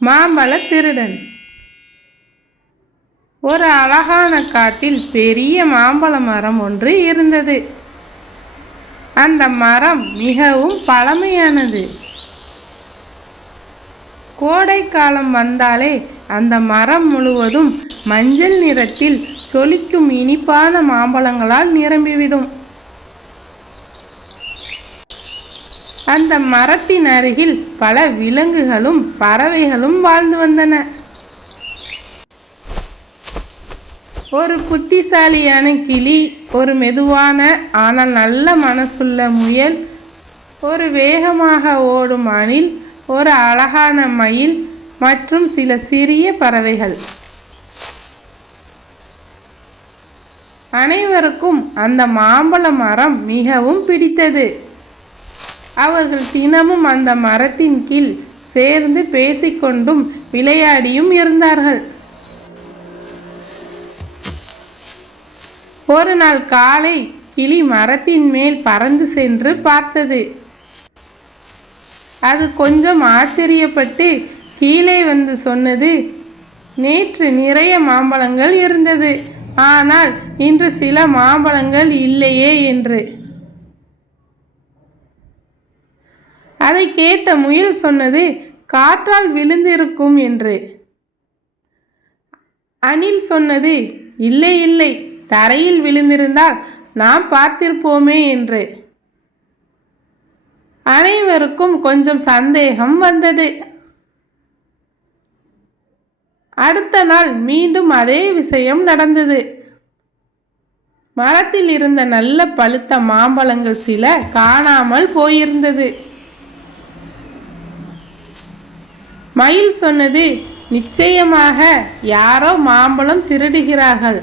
மாம்பழ திருடன். ஒரு அழகான காட்டில் பெரிய மாம்பழ மரம் ஒன்று இருந்தது. அந்த மரம் மிகவும் பழமையானது. கோடை காலம் வந்தாலே அந்த மரம் முழுவதும் மஞ்சள் நிறத்தில் ஜொலிக்கும் இனிப்பான மாம்பழங்களால் நிரம்பிவிடும். அந்த மரத்தின் அருகில் பல விலங்குகளும் பறவைகளும் வாழ்ந்து வந்தன. ஒரு புத்திசாலியான கிளி, ஒரு மெதுவான ஆனால் நல்ல மனசுள்ள முயல், ஒரு வேகமாக ஓடும் அணில், ஒரு அழகான மயில் மற்றும் சில சிறிய பறவைகள். அனைவருக்கும் அந்த மாம்பழ மரம் மிகவும் பிடித்தது. அவர்கள் தினமும் அந்த மரத்தின் கீழ் சேர்ந்து பேசிக்கொண்டும் விளையாடியும் இருந்தார்கள். ஒரு நாள் காலை கிளி மரத்தின் மேல் பறந்து சென்று பார்த்தது. அது கொஞ்சம் ஆச்சரியப்பட்டு கீழே வந்து சொன்னது, நேற்று நிறைய மாம்பழங்கள் இருந்தது, ஆனால் இன்று சில மாம்பழங்கள் இல்லையே என்று. அதை கேட்ட முயல் சொன்னது, காற்றால் விழுந்திருக்கும் என்று. அணில் சொன்னது, இல்லை இல்லை, தரையில் விழுந்திருந்தால் நாம் பார்த்திருப்போமே என்று. அனைவருக்கும் கொஞ்சம் சந்தேகம் வந்தது. அடுத்த நாள் மீண்டும் அதே விஷயம் நடந்தது. மரத்தில் இருந்த நல்ல பழுத்த மாம்பழங்கள் சில காணாமல் போயிருந்தது. மயில் சொன்னது, நிச்சயமாக யாரோ மாம்பழம் திருடுகிறார்கள்.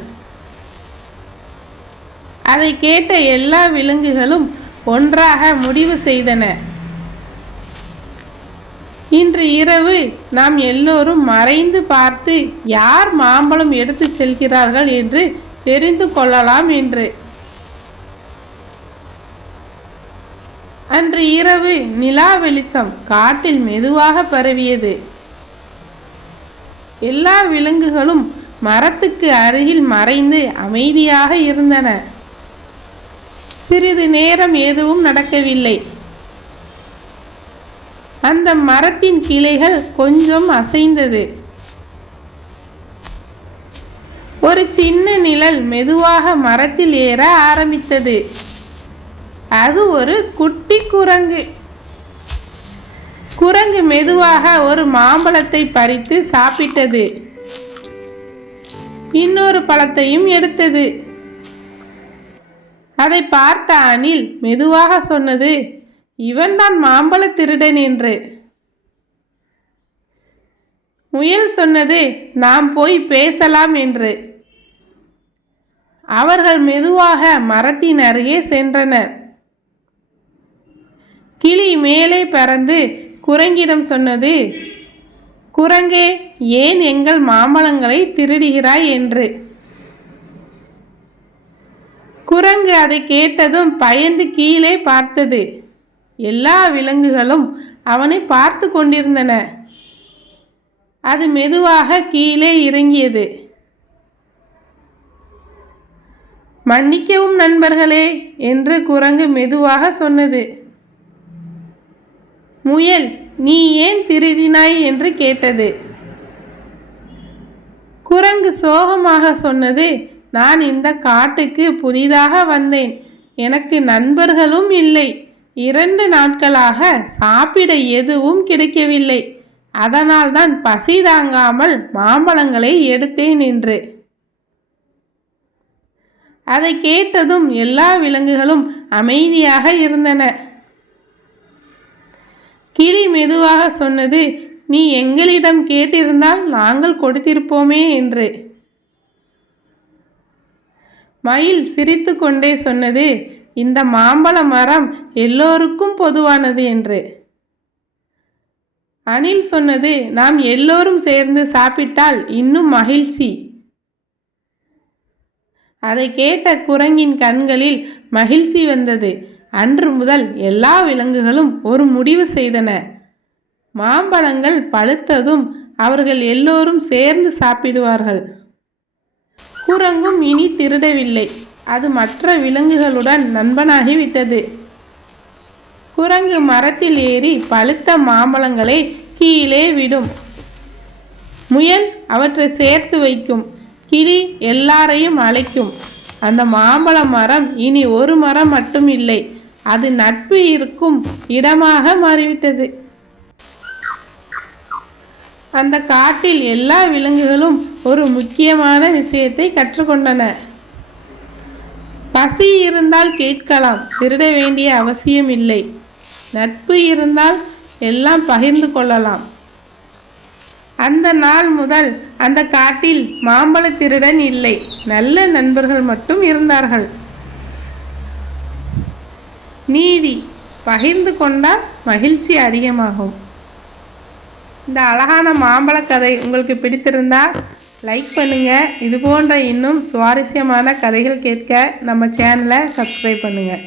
அதை கேட்ட எல்லா விலங்குகளும் ஒன்றாக முடிவு செய்தன, இன்று இரவு நாம் எல்லோரும் மறைந்து பார்த்து யார் மாம்பழம் எடுத்து செல்கிறார்கள் என்று தெரிந்து கொள்ளலாம் என்று. அன்று இரவு நிலா வெளிச்சம் காட்டில் மெதுவாக பரவியது. எல்லா விலங்குகளும் மரத்துக்கு அருகில் மறைந்து அமைதியாக இருந்தன. சிறிது நேரம் எதுவும் நடக்கவில்லை. அந்த மரத்தின் கிளைகள் கொஞ்சம் அசைந்தது. ஒரு சின்ன நிழல் மெதுவாக மரத்தில் ஏற ஆரம்பித்தது. அது ஒரு குட்டி குரங்கு. குரங்கு மெதுவாக ஒரு மாம்பழத்தை பறித்து சாப்பிட்டது. இன்னொரு பழத்தையும் எடுத்தது. அதை பார்த்த அணில் மெதுவாக சொன்னது, இவன்தான் மாம்பழ திருடன் என்று. முயல் சொன்னது, நாம் போய் பேசலாம் என்று. அவர்கள் மெதுவாக மரத்தின் அருகே சென்றனர். கிளி மேலே பறந்து குரங்கிடம் சொன்னது, குரங்கே, ஏன் எங்கள் மாம்பழங்களை திருடுகிறாய் என்று. குரங்கு அதை கேட்டதும் பயந்து கீழே பார்த்தது. எல்லா விலங்குகளும் அவனை பார்த்து கொண்டிருந்தன. அது மெதுவாக கீழே இறங்கியது. மன்னிக்கவும் நண்பர்களே என்று குரங்கு மெதுவாக சொன்னது. முயல், நீ ஏன் திருடினாய் என்று கேட்டது. குரங்கு சோகமாக சொன்னது, நான் இந்த காட்டுக்கு புதிதாக வந்தேன், எனக்கு நண்பர்களும் இல்லை, 2 நாட்களாக சாப்பிட எதுவும் கிடைக்கவில்லை, அதனால்தான் பசி தாங்காமல் மாம்பழங்களை எடுத்தேன் என்று. அதை கேட்டதும் எல்லா விலங்குகளும் அமைதியாக இருந்தன. கிளி மெதுவாக சொன்னது, நீ எங்களிடம் கேட்டிருந்தால் நாங்கள் கொடுத்திருப்போமே என்று. மயில் சிரித்து கொண்டே சொன்னது, இந்த மாம்பழ மரம் எல்லோருக்கும் பொதுவானது என்று. அணில் சொன்னது, நாம் எல்லோரும் சேர்ந்து சாப்பிட்டால் இன்னும் மகிழ்ச்சி. அதை கேட்ட குரங்கின் கண்களில் மகிழ்ச்சி வந்தது. அன்று முதல் எல்லா விலங்குகளும் ஒரு முடிவு செய்தன. மாம்பழங்கள் பழுத்ததும் அவர்கள் எல்லோரும் சேர்ந்து சாப்பிடுவார்கள். குரங்கும் இனி திருடவில்லை. அது மற்ற விலங்குகளுடன் நண்பனாகிவிட்டது. குரங்கு மரத்தில் ஏறி பழுத்த மாம்பழங்களை கீழே விடும். முயல் அவற்றை சேர்த்து வைக்கும். கிளி எல்லாரையும் அழைக்கும். அந்த மாம்பழ மரம் இனி ஒரு மரம் மட்டும் இல்லை, அது நட்பு இருக்கும் இடமாக மாறிவிட்டது. அந்த காட்டில் எல்லா விலங்குகளும் ஒரு முக்கியமான விஷயத்தை கற்றுக்கொண்டன. பசி இருந்தால் கேட்கலாம், திருட வேண்டிய அவசியம் இல்லை. நட்பு இருந்தால் எல்லாம் பகிர்ந்து கொள்ளலாம். அந்த நாள் முதல் அந்த காட்டில் மாம்பழ திருடன் இல்லை, நல்ல நண்பர்கள் மட்டும் இருந்தார்கள். நீதி: பகிர்ந்து கொண்டால் மகிழ்ச்சி அதிகமாகும். இந்த அழகான மாம்பழ கதை உங்களுக்கு பிடித்திருந்தா லைக் பண்ணுங்கள். இது போன்ற இன்னும் சுவாரஸ்யமான கதைகள் கேட்க நம்ம சேனலை சப்ஸ்கிரைப் பண்ணுங்கள்.